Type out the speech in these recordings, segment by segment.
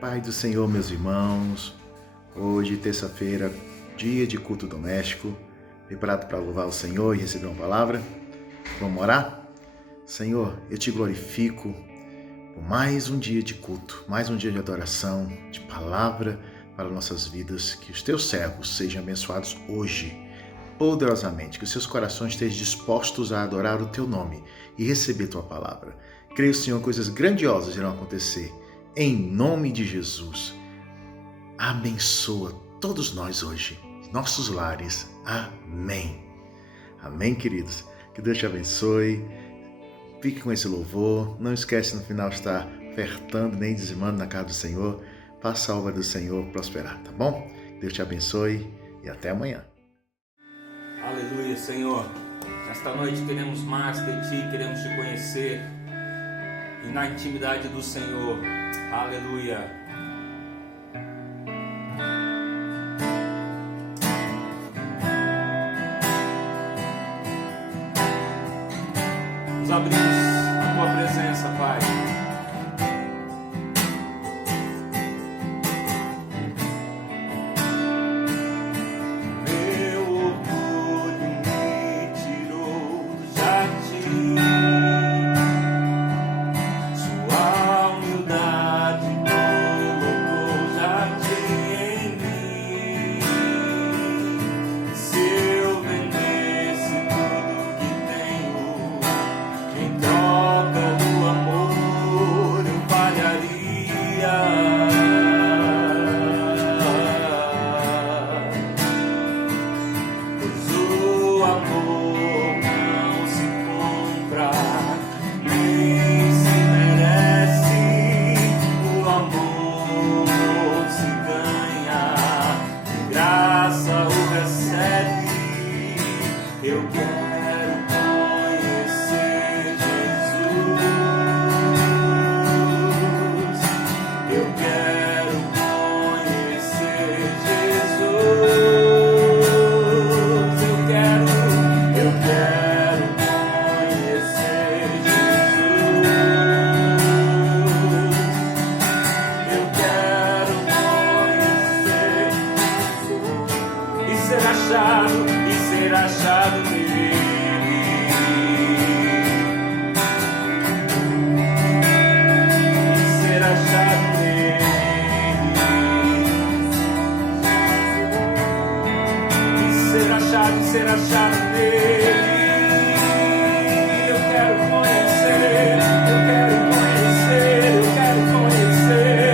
Pai do Senhor, meus irmãos, hoje, terça-feira, dia de culto doméstico, preparado para louvar o Senhor e receber uma palavra? Vamos orar? Senhor, eu te glorifico por mais um dia de culto, mais um dia de adoração, de palavra para nossas vidas, que os teus servos sejam abençoados hoje, poderosamente, que os seus corações estejam dispostos a adorar o teu nome e receber tua palavra. Creio, Senhor, coisas grandiosas irão acontecer. Em nome de Jesus, abençoa todos nós hoje, nossos lares. Amém. Amém, queridos. Que Deus te abençoe. Fique com esse louvor. Não esquece no final estar ofertando nem dizimando na casa do Senhor. Faça a obra do Senhor prosperar, tá bom? Deus te abençoe e até amanhã. Aleluia, Senhor. Nesta noite queremos mais de Ti, queremos Te conhecer e na intimidade do Senhor. Aleluia. Nos abrimos a Tua presença, Pai. Ser achado nele, ser achado nele, ser achado nele. Eu quero conhecer, eu quero conhecer, eu quero conhecer.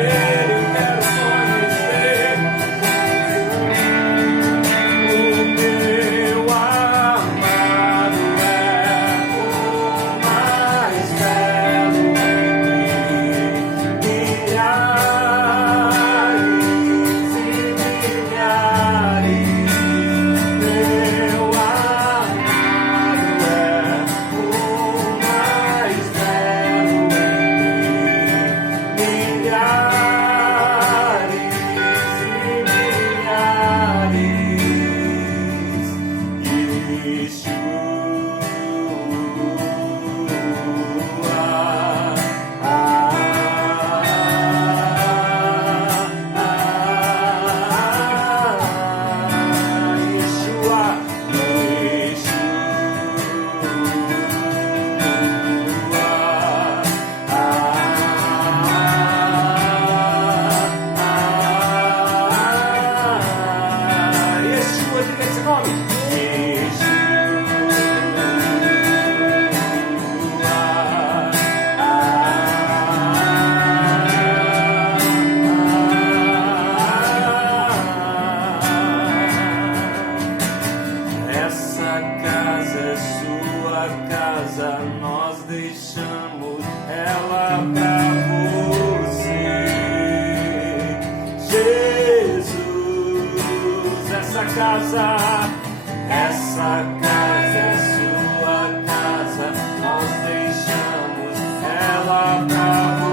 Essa casa é sua casa, nós deixamos ela pra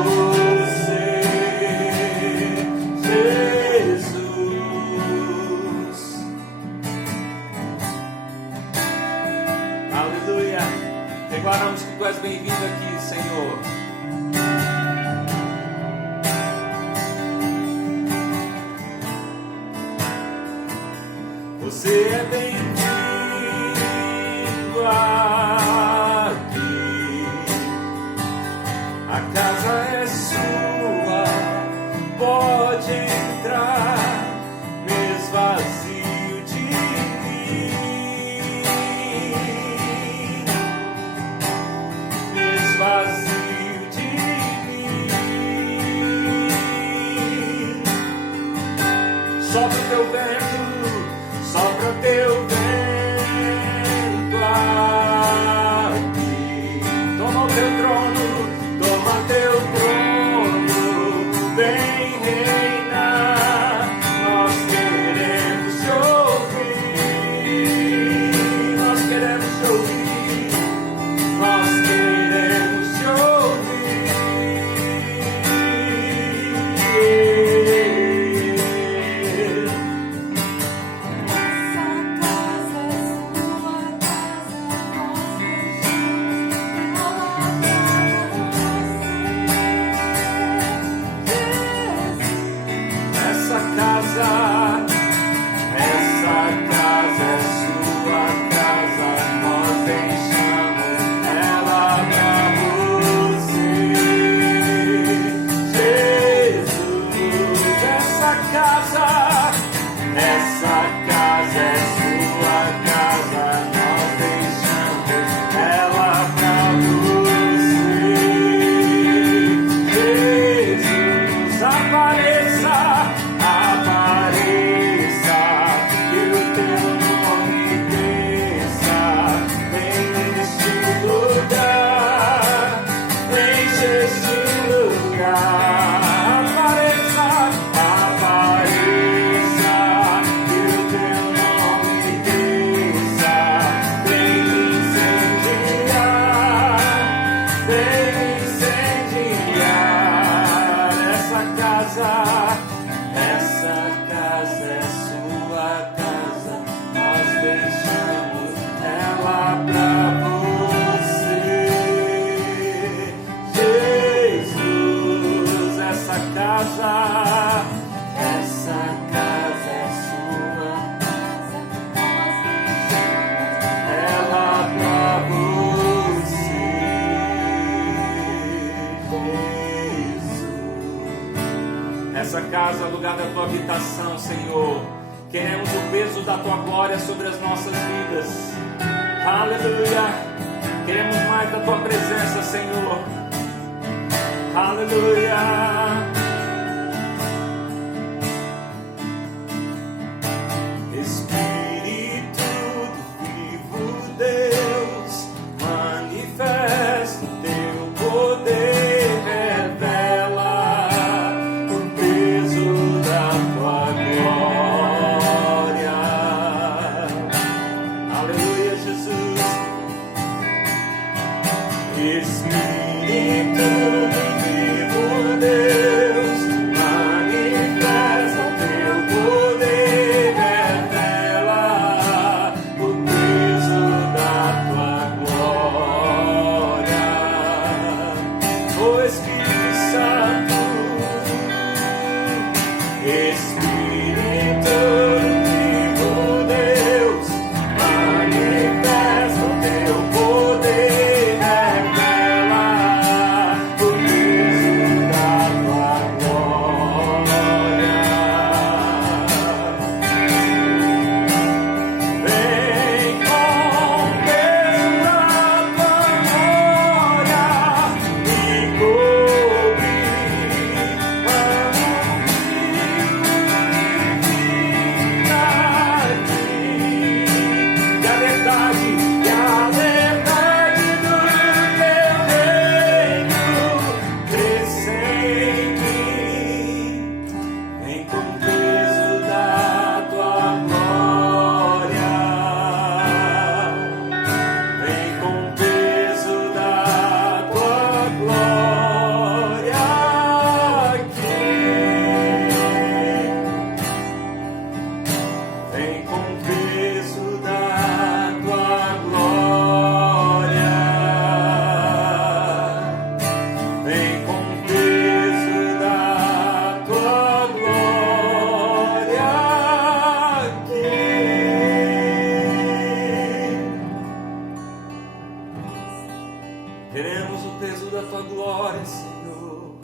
você, Jesus. Aleluia. Declaramos que Tu és bem-vindo aqui, Senhor. Você é bem-vindo aqui. A casa é sua, pode entrar, me esvazio de mim, me esvazio de mim. Sopra o teu vento, sopra teu vento aqui. Toma o teu trono, toma teu trono, vem reinar. Nós queremos te ouvir, nós queremos te ouvir, nós queremos te ouvir. Essa casa é sua casa, nós deixamos ela pra você, Jesus. Essa casa é sua casa, nós deixamos ela pra você, Jesus. Apareça, que o teu nome cresça, vem neste lugar, enche este lugar. Apareça, que o teu nome cresça, vem incendiar, essa casa é sua casa, nós deixamos ela pra você, Jesus. Essa casa é sua casa, nós deixamos ela pra você, Jesus. Essa casa é o lugar da tua habitação, Senhor. Queremos o peso da tua glória sobre as nossas vidas. Aleluia. Queremos mais da tua presença, Senhor. Aleluia. Espírito do vivo Deus, manifesta o teu poder, revela o peso da tua glória. Aleluia, Jesus. Espírito do vivo Deus, glória, Senhor.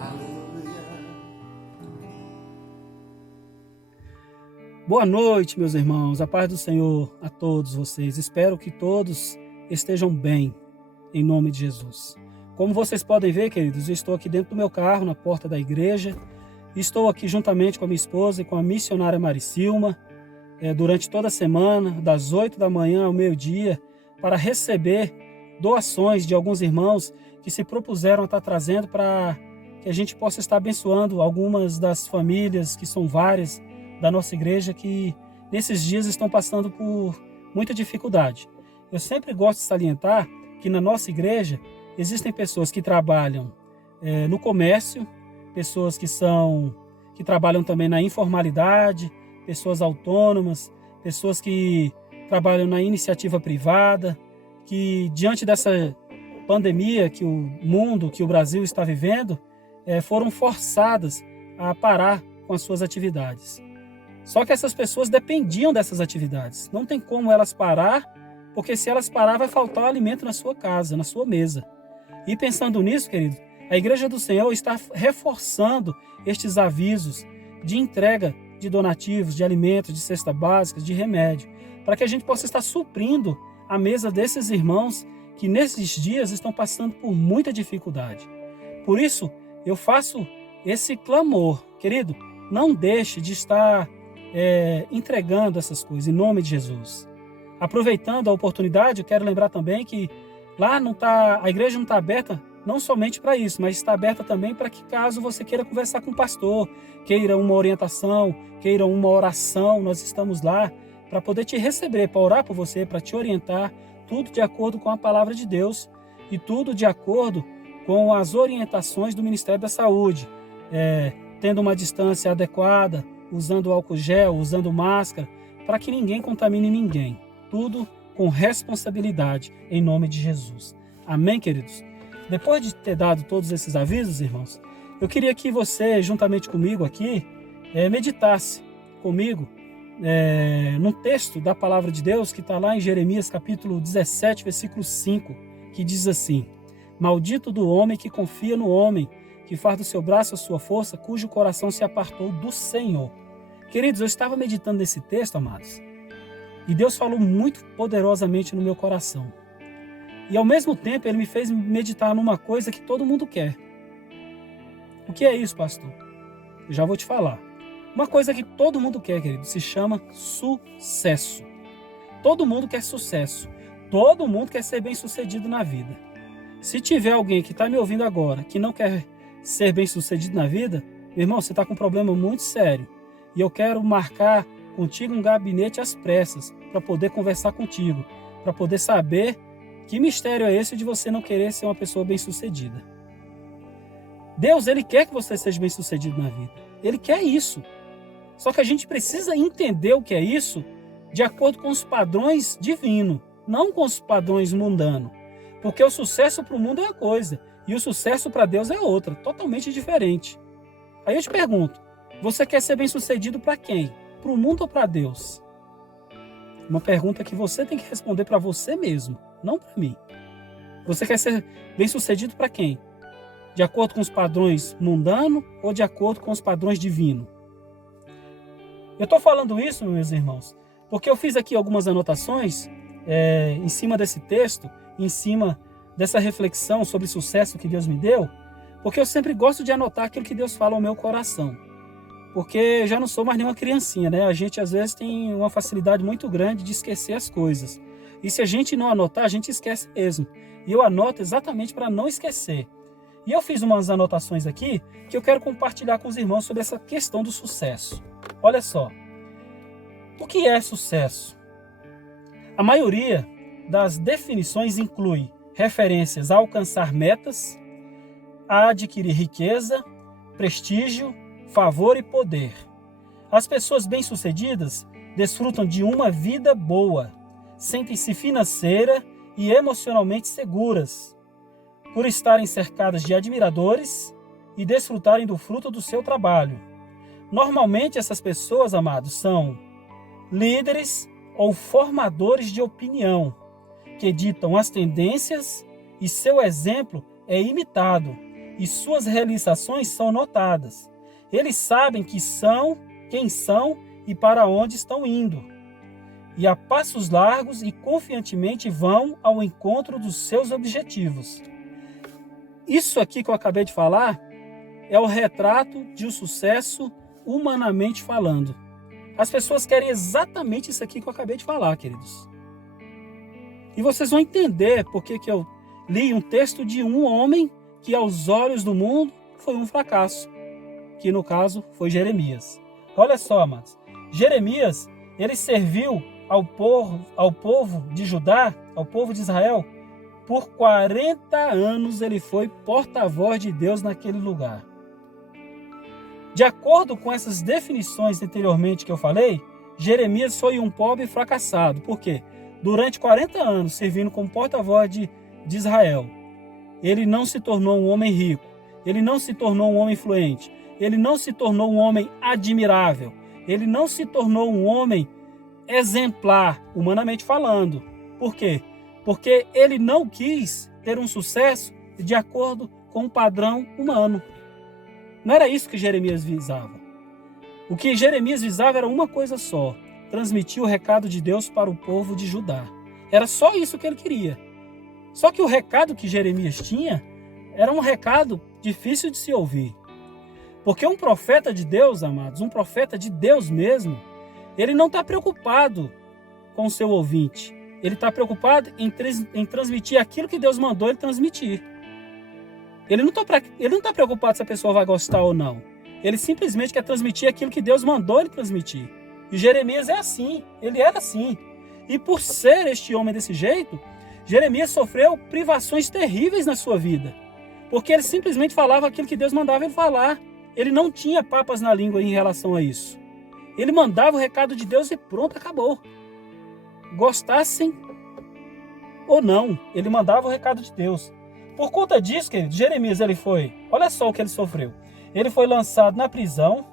Aleluia. Boa noite, meus irmãos. A paz do Senhor a todos vocês. Espero que todos estejam bem, em nome de Jesus. Como vocês podem ver, queridos, eu estou aqui dentro do meu carro, na porta da igreja. Estou aqui juntamente com a minha esposa e com a missionária Maricilma, durante toda a semana, das 8 da manhã ao meio-dia, para receber doações de alguns irmãos que se propuseram a estar trazendo para que a gente possa estar abençoando algumas das famílias, que são várias, da nossa igreja, que nesses dias estão passando por muita dificuldade. Eu sempre gosto de salientar que na nossa igreja existem pessoas que trabalham no comércio, pessoas que trabalham também na informalidade, pessoas autônomas, pessoas que trabalham na iniciativa privada, que diante dessa pandemia que o mundo, que o Brasil está vivendo, foram forçadas a parar com as suas atividades. Só que essas pessoas dependiam dessas atividades. Não tem como elas parar, porque se elas parar vai faltar alimento na sua casa, na sua mesa. E pensando nisso, querido, a Igreja do Senhor está reforçando estes avisos de entrega de donativos, de alimentos, de cesta básica, de remédio, para que a gente possa estar suprindo a mesa desses irmãos que nesses dias estão passando por muita dificuldade. Por isso, eu faço esse clamor. Querido, não deixe de estar entregando essas coisas, em nome de Jesus. Aproveitando a oportunidade, eu quero lembrar também que lá a igreja não está aberta não somente para isso, mas está aberta também para que, caso você queira conversar com o pastor, queira uma orientação, queira uma oração, nós estamos lá para poder te receber, para orar por você, para te orientar, tudo de acordo com a palavra de Deus e tudo de acordo com as orientações do Ministério da Saúde, tendo uma distância adequada, usando álcool gel, usando máscara, para que ninguém contamine ninguém. Tudo com responsabilidade, em nome de Jesus. Amém, queridos? Depois de ter dado todos esses avisos, irmãos, eu queria que você, juntamente comigo aqui, meditasse comigo num texto da palavra de Deus que está lá em Jeremias capítulo 17, versículo 5, que diz assim: Maldito do homem que confia no homem, que faz do seu braço a sua força, cujo coração se apartou do Senhor. Queridos, eu estava meditando nesse texto, amados, e Deus falou muito poderosamente no meu coração. E ao mesmo tempo Ele me fez meditar numa coisa que todo mundo quer. O que é isso, pastor? Eu já vou te falar. Uma coisa que todo mundo quer, querido, se chama sucesso. Todo mundo quer sucesso. Todo mundo quer ser bem sucedido na vida. Se tiver alguém que está me ouvindo agora que não quer ser bem sucedido na vida, meu irmão, você está com um problema muito sério. E eu quero marcar contigo um gabinete às pressas para poder conversar contigo, para poder saber que mistério é esse de você não querer ser uma pessoa bem-sucedida. Deus, Ele quer que você seja bem-sucedido na vida. Ele quer isso. Só que a gente precisa entender o que é isso de acordo com os padrões divinos, não com os padrões mundanos. Porque o sucesso para o mundo é uma coisa e o sucesso para Deus é outra, totalmente diferente. Aí eu te pergunto, você quer ser bem-sucedido para quem? Para o mundo ou para Deus? Uma pergunta que você tem que responder para você mesmo, não para mim. Você quer ser bem-sucedido para quem? De acordo com os padrões mundanos ou de acordo com os padrões divinos? Eu estou falando isso, meus irmãos, porque eu fiz aqui algumas anotações em cima desse texto, em cima dessa reflexão sobre sucesso que Deus me deu, porque eu sempre gosto de anotar aquilo que Deus fala ao meu coração. Porque eu já não sou mais nenhuma criancinha, né? A gente às vezes tem uma facilidade muito grande de esquecer as coisas. E se a gente não anotar, a gente esquece mesmo. E eu anoto exatamente para não esquecer. E eu fiz umas anotações aqui que eu quero compartilhar com os irmãos sobre essa questão do sucesso. Olha só. O que é sucesso? A maioria das definições inclui referências a alcançar metas, a adquirir riqueza, prestígio, favor e poder. As pessoas bem-sucedidas desfrutam de uma vida boa, sentem-se financeira e emocionalmente seguras, por estarem cercadas de admiradores e desfrutarem do fruto do seu trabalho. Normalmente essas pessoas, amados, são líderes ou formadores de opinião, que ditam as tendências e seu exemplo é imitado e suas realizações são notadas. Eles sabem quem são e para onde estão indo. E a passos largos e confiantemente vão ao encontro dos seus objetivos. Isso aqui que eu acabei de falar é o retrato de um sucesso humanamente falando. As pessoas querem exatamente isso aqui que eu acabei de falar, queridos. E vocês vão entender porque que eu li um texto de um homem que aos olhos do mundo foi um fracasso, que no caso foi Jeremias. Olha só, amados, Jeremias, ele serviu ao povo de Judá, ao povo de Israel, por 40 anos ele foi porta-voz de Deus naquele lugar. De acordo com essas definições anteriormente que eu falei, Jeremias foi um pobre fracassado. Por quê? Durante 40 anos servindo como porta-voz de Israel, ele não se tornou um homem rico, ele não se tornou um homem influente, ele não se tornou um homem admirável, ele não se tornou um homem exemplar, humanamente falando. Por quê? Porque ele não quis ter um sucesso de acordo com o padrão humano. Não era isso que Jeremias visava. O que Jeremias visava era uma coisa só: transmitir o recado de Deus para o povo de Judá. Era só isso que ele queria. Só que o recado que Jeremias tinha era um recado difícil de se ouvir. Porque um profeta de Deus, amados, um profeta de Deus mesmo, ele não está preocupado com o seu ouvinte. Ele está preocupado em transmitir aquilo que Deus mandou ele transmitir. Ele não está preocupado se a pessoa vai gostar ou não. Ele simplesmente quer transmitir aquilo que Deus mandou ele transmitir. E Jeremias é assim, ele era assim. E por ser este homem desse jeito, Jeremias sofreu privações terríveis na sua vida. Porque ele simplesmente falava aquilo que Deus mandava ele falar. Ele não tinha papas na língua em relação a isso. Ele mandava o recado de Deus e pronto, acabou. Gostassem ou não, ele mandava o recado de Deus. Por conta disso, querido, Jeremias, olha só o que ele sofreu. Ele foi lançado na prisão,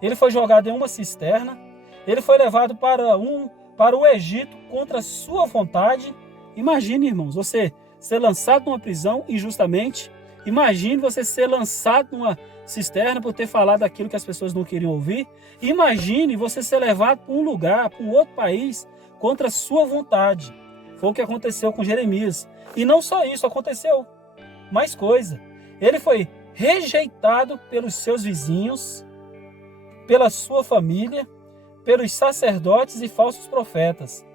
ele foi jogado em uma cisterna, ele foi levado para o Egito contra a sua vontade. Imagine, irmãos, você ser lançado numa prisão injustamente. Imagine você ser lançado numa cisterna por ter falado aquilo que as pessoas não queriam ouvir. Imagine você ser levado para um lugar, para um outro país, contra a sua vontade. Foi o que aconteceu com Jeremias. E não só isso, aconteceu mais coisa. Ele foi rejeitado pelos seus vizinhos, pela sua família, pelos sacerdotes e falsos profetas.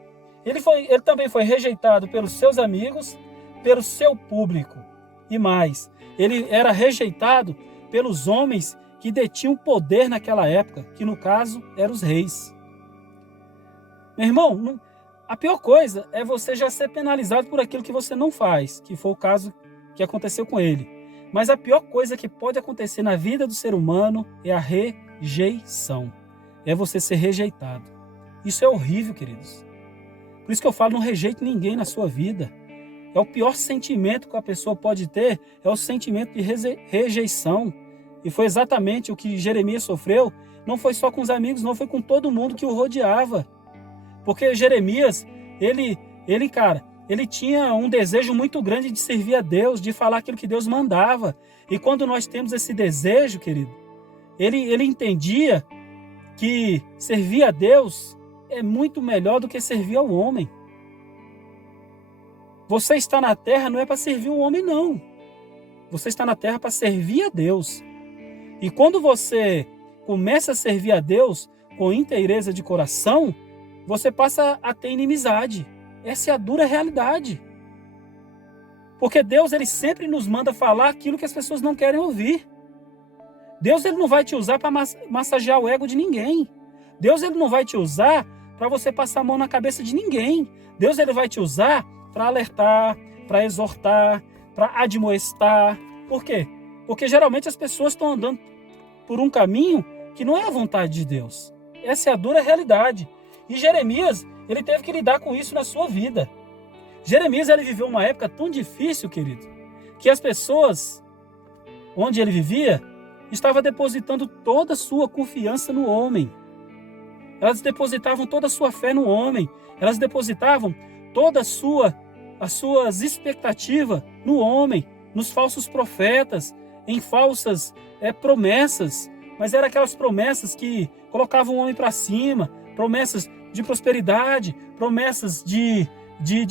Ele também foi rejeitado pelos seus amigos, pelo seu público. E mais, ele era rejeitado pelos homens que detinham poder naquela época, que no caso eram os reis. Meu irmão, a pior coisa é você já ser penalizado por aquilo que você não faz, que foi o caso que aconteceu com ele. Mas a pior coisa que pode acontecer na vida do ser humano é a rejeição. É você ser rejeitado. Isso é horrível, queridos. Por isso que eu falo, não rejeite ninguém na sua vida. É o pior sentimento que a pessoa pode ter, é o sentimento de rejeição. E foi exatamente o que Jeremias sofreu. Não foi só com os amigos, não, foi com todo mundo que o rodeava. Porque Jeremias, ele tinha um desejo muito grande de servir a Deus, de falar aquilo que Deus mandava. E quando nós temos esse desejo, querido, ele entendia que servir a Deus é muito melhor do que servir ao homem. Você está na terra não é para servir o homem, não. Você está na terra para servir a Deus. E quando você começa a servir a Deus com inteireza de coração, você passa a ter inimizade. Essa é a dura realidade. Porque Deus, ele sempre nos manda falar aquilo que as pessoas não querem ouvir. Deus, ele não vai te usar para massagear o ego de ninguém. Deus, ele não vai te usar para você passar a mão na cabeça de ninguém. Deus, ele vai te usar para alertar, para exortar, para admoestar. Por quê? Porque geralmente as pessoas estão andando por um caminho que não é a vontade de Deus. Essa é a dura realidade. E Jeremias, ele teve que lidar com isso na sua vida. Jeremias, ele viveu uma época tão difícil, querido, que as pessoas onde ele vivia estavam depositando toda a sua confiança no homem. Elas depositavam toda a sua fé no homem. Elas depositavam toda a sua as suas expectativas no homem, nos falsos profetas, em falsas promessas, mas eram aquelas promessas que colocavam o homem para cima, promessas de prosperidade, promessas de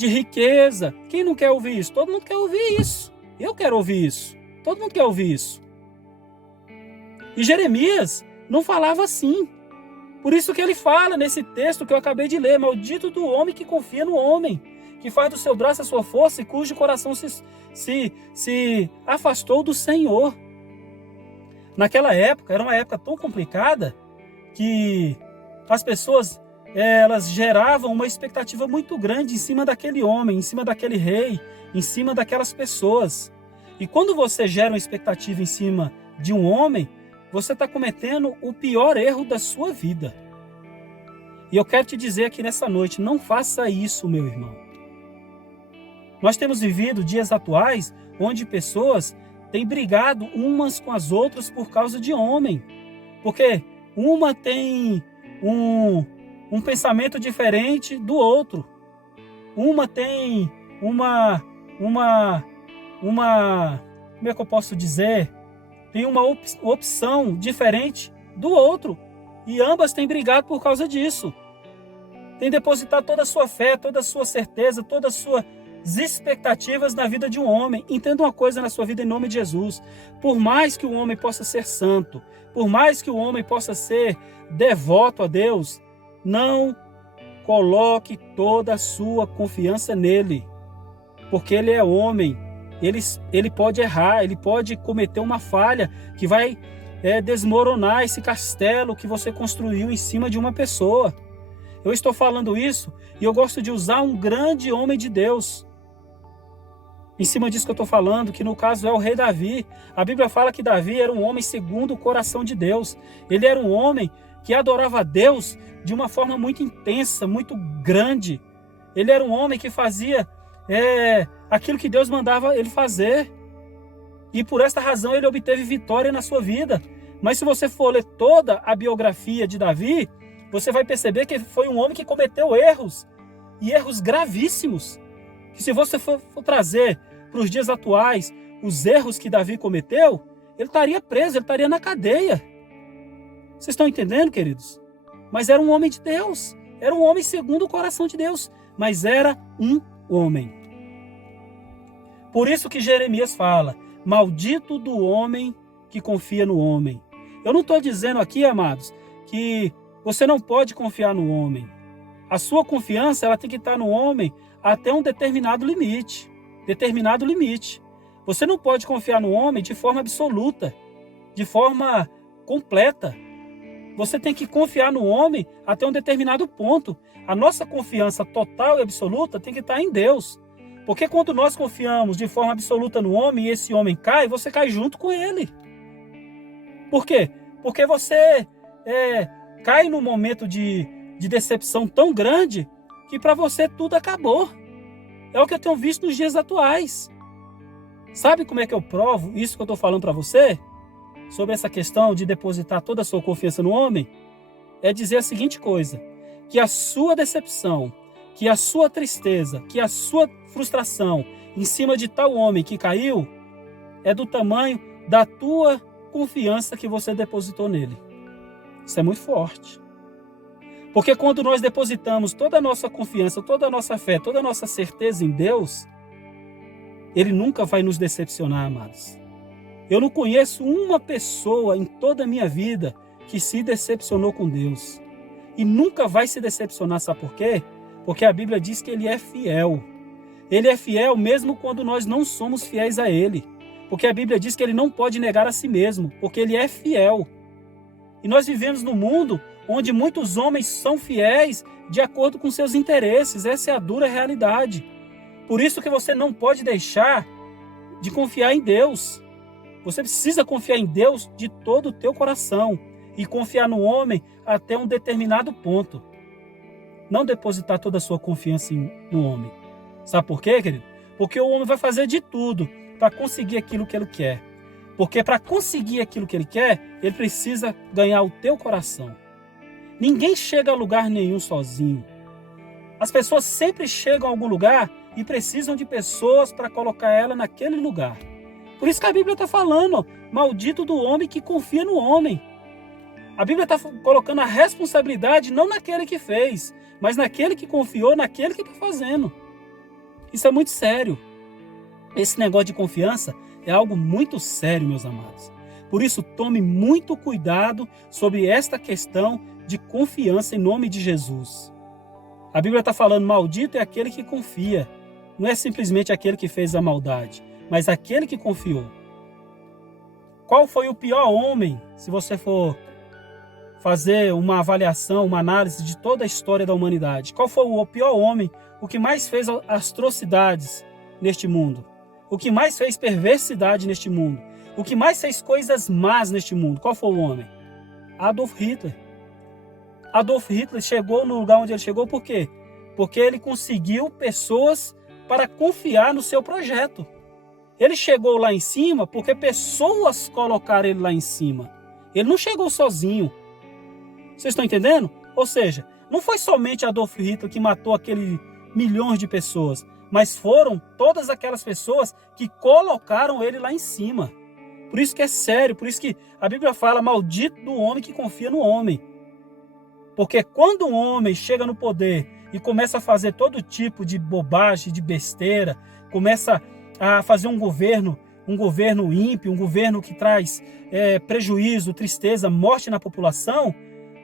riqueza. Quem não quer ouvir isso? Todo mundo quer ouvir isso. Eu quero ouvir isso. Todo mundo quer ouvir isso. E Jeremias não falava assim. Por isso que ele fala nesse texto que eu acabei de ler: maldito do homem que confia no homem, que faz do seu braço a sua força e cujo coração se afastou do Senhor. Naquela época, era uma época tão complicada que as pessoas elas geravam uma expectativa muito grande em cima daquele homem, em cima daquele rei, em cima daquelas pessoas. E quando você gera uma expectativa em cima de um homem, você está cometendo o pior erro da sua vida. E eu quero te dizer aqui nessa noite, não faça isso, meu irmão. Nós temos vivido dias atuais onde pessoas têm brigado umas com as outras por causa de homem. Porque uma tem um pensamento diferente do outro. Uma tem uma como é que eu posso dizer? Tem uma opção diferente do outro. E ambas têm brigado por causa disso. Tem depositado toda a sua fé, toda a sua certeza, todas as suas expectativas na vida de um homem. Entenda uma coisa na sua vida em nome de Jesus. Por mais que o homem possa ser santo, por mais que o homem possa ser devoto a Deus, não coloque toda a sua confiança nele. Porque ele é homem. Ele pode errar, ele pode cometer uma falha que vai desmoronar esse castelo que você construiu em cima de uma pessoa. Eu estou falando isso e eu gosto de usar um grande homem de Deus em cima disso que eu estou falando, que no caso é o rei Davi. A Bíblia fala que Davi era um homem segundo o coração de Deus. Ele era um homem que adorava a Deus de uma forma muito intensa, muito grande. Ele era um homem que fazia aquilo que Deus mandava ele fazer. E por esta razão ele obteve vitória na sua vida. Mas se você for ler toda a biografia de Davi, você vai perceber que foi um homem que cometeu erros, e erros gravíssimos. Que se você for trazer para os dias atuais os erros que Davi cometeu, ele estaria preso, ele estaria na cadeia. Vocês estão entendendo, queridos? Mas era um homem de Deus, era um homem segundo o coração de Deus, mas era um homem. Por isso que Jeremias fala: maldito do homem que confia no homem. Eu não estou dizendo aqui, amados, que você não pode confiar no homem. A sua confiança ela tem que estar no homem até um determinado limite. Você não pode confiar no homem de forma absoluta, de forma completa. Você tem que confiar no homem até um determinado ponto. A nossa confiança total e absoluta tem que estar em Deus. Porque quando nós confiamos de forma absoluta no homem e esse homem cai, você cai junto com ele. Por quê? Porque você cai num momento de decepção tão grande que para você tudo acabou. É o que eu tenho visto nos dias atuais. Sabe como é que eu provo isso que eu estou falando para você? Sobre essa questão de depositar toda a sua confiança no homem? É dizer a seguinte coisa: que a sua decepção, que a sua tristeza, que a sua frustração em cima de tal homem que caiu é do tamanho da tua confiança que você depositou nele. Isso é muito forte. Porque quando nós depositamos toda a nossa confiança, toda a nossa fé, toda a nossa certeza em Deus, Ele nunca vai nos decepcionar, amados. Eu não conheço uma pessoa em toda a minha vida que se decepcionou com Deus. E nunca vai se decepcionar, sabe por quê? Porque a Bíblia diz que Ele é fiel. Ele é fiel mesmo quando nós não somos fiéis a Ele. Porque a Bíblia diz que Ele não pode negar a si mesmo, porque Ele é fiel. E nós vivemos num mundo onde muitos homens são fiéis de acordo com seus interesses. Essa é a dura realidade. Por isso que você não pode deixar de confiar em Deus. Você precisa confiar em Deus de todo o teu coração e confiar no homem até um determinado ponto. Não depositar toda a sua confiança no homem. Sabe por quê, querido? Porque o homem vai fazer de tudo para conseguir aquilo que ele quer. Porque para conseguir aquilo que ele quer, ele precisa ganhar o teu coração. Ninguém chega a lugar nenhum sozinho. As pessoas sempre chegam a algum lugar e precisam de pessoas para colocar ela naquele lugar. Por isso que a Bíblia está falando, maldito do homem que confia no homem. A Bíblia está colocando a responsabilidade não naquele que fez, mas naquele que confiou, naquele que está fazendo. Isso é muito sério. Esse negócio de confiança é algo muito sério, meus amados. Por isso, tome muito cuidado sobre esta questão de confiança em nome de Jesus. A Bíblia está falando, maldito é aquele que confia. Não é simplesmente aquele que fez a maldade, mas aquele que confiou. Qual foi o pior homem, se você for fazer uma avaliação, uma análise de toda a história da humanidade? Qual foi o pior homem, o que mais fez atrocidades neste mundo? O que mais fez perversidade neste mundo? O que mais fez coisas más neste mundo? Qual foi o homem? Adolf Hitler. Adolf Hitler chegou no lugar onde ele chegou por quê? Porque ele conseguiu pessoas para confiar no seu projeto. Ele chegou lá em cima porque pessoas colocaram ele lá em cima. Ele não chegou sozinho. Vocês estão entendendo? Ou seja, não foi somente Adolf Hitler que matou aqueles milhões de pessoas, mas foram todas aquelas pessoas que colocaram ele lá em cima. Por isso que é sério, por isso que a Bíblia fala, maldito do homem que confia no homem. Porque quando um homem chega no poder e começa a fazer todo tipo de bobagem, de besteira, começa a fazer um governo ímpio, um governo que traz prejuízo, tristeza, morte na população,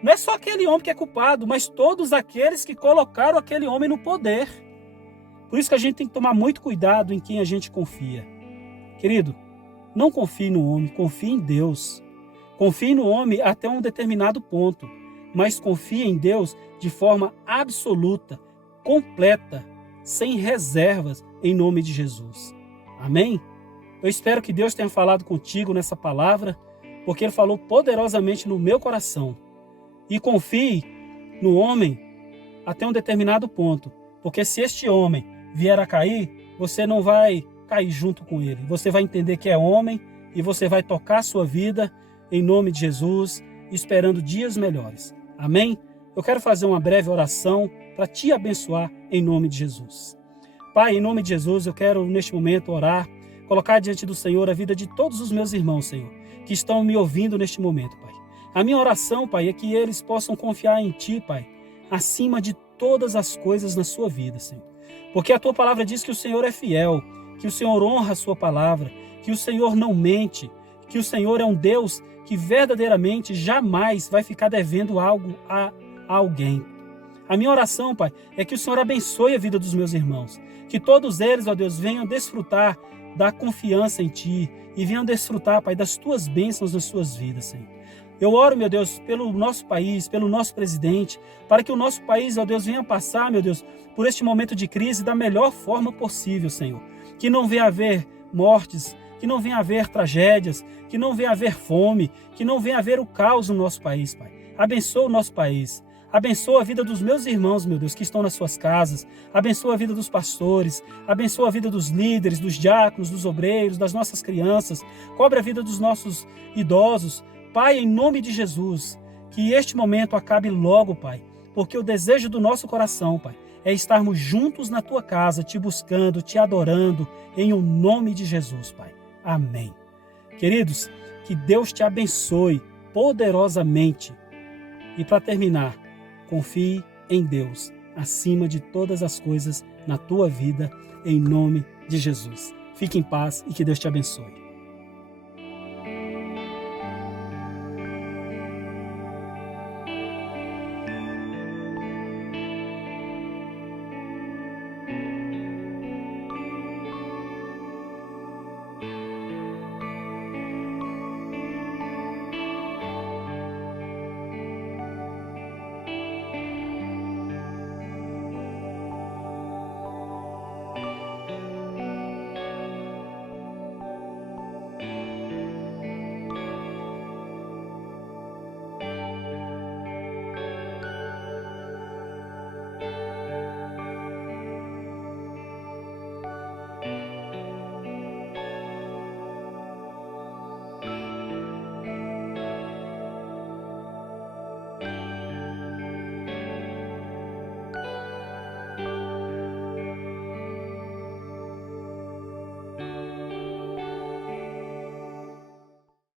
não é só aquele homem que é culpado, mas todos aqueles que colocaram aquele homem no poder. Por isso que a gente tem que tomar muito cuidado em quem a gente confia. Querido, não confie no homem, confie em Deus. Confie no homem até um determinado ponto, mas confie em Deus de forma absoluta, completa, sem reservas, em nome de Jesus. Amém? Eu espero que Deus tenha falado contigo nessa palavra, porque Ele falou poderosamente no meu coração. E confie no homem até um determinado ponto, porque se este homem vier a cair, você não vai cair junto com ele. Você vai entender que é homem e você vai tocar a sua vida em nome de Jesus, esperando dias melhores. Amém? Eu quero fazer uma breve oração para te abençoar em nome de Jesus. Pai, em nome de Jesus, eu quero neste momento orar, colocar diante do Senhor a vida de todos os meus irmãos, Senhor, que estão me ouvindo neste momento, Pai. A minha oração, Pai, é que eles possam confiar em Ti, Pai, acima de todas as coisas na sua vida, Senhor. Porque a Tua palavra diz que o Senhor é fiel, que o Senhor honra a Sua palavra, que o Senhor não mente, que o Senhor é um Deus que verdadeiramente jamais vai ficar devendo algo a alguém. A minha oração, Pai, é que o Senhor abençoe a vida dos meus irmãos, que todos eles, ó Deus, venham desfrutar da confiança em Ti e venham desfrutar, Pai, das Tuas bênçãos nas suas vidas, Senhor. Eu oro, meu Deus, pelo nosso país, pelo nosso presidente, para que o nosso país, ó Deus, venha passar, meu Deus, por este momento de crise da melhor forma possível, Senhor. Que não venha haver mortes, que não venha haver tragédias, que não venha haver fome, que não venha haver o caos no nosso país, Pai. Abençoa o nosso país. Abençoa a vida dos meus irmãos, meu Deus, que estão nas suas casas. Abençoa a vida dos pastores. Abençoa a vida dos líderes, dos diáconos, dos obreiros, das nossas crianças. Cobre a vida dos nossos idosos. Pai, em nome de Jesus, que este momento acabe logo, Pai, porque o desejo do nosso coração, Pai, é estarmos juntos na Tua casa, Te buscando, Te adorando, em o nome de Jesus, Pai. Amém. Queridos, que Deus te abençoe poderosamente. E para terminar, confie em Deus, acima de todas as coisas na tua vida, em nome de Jesus. Fique em paz e que Deus te abençoe.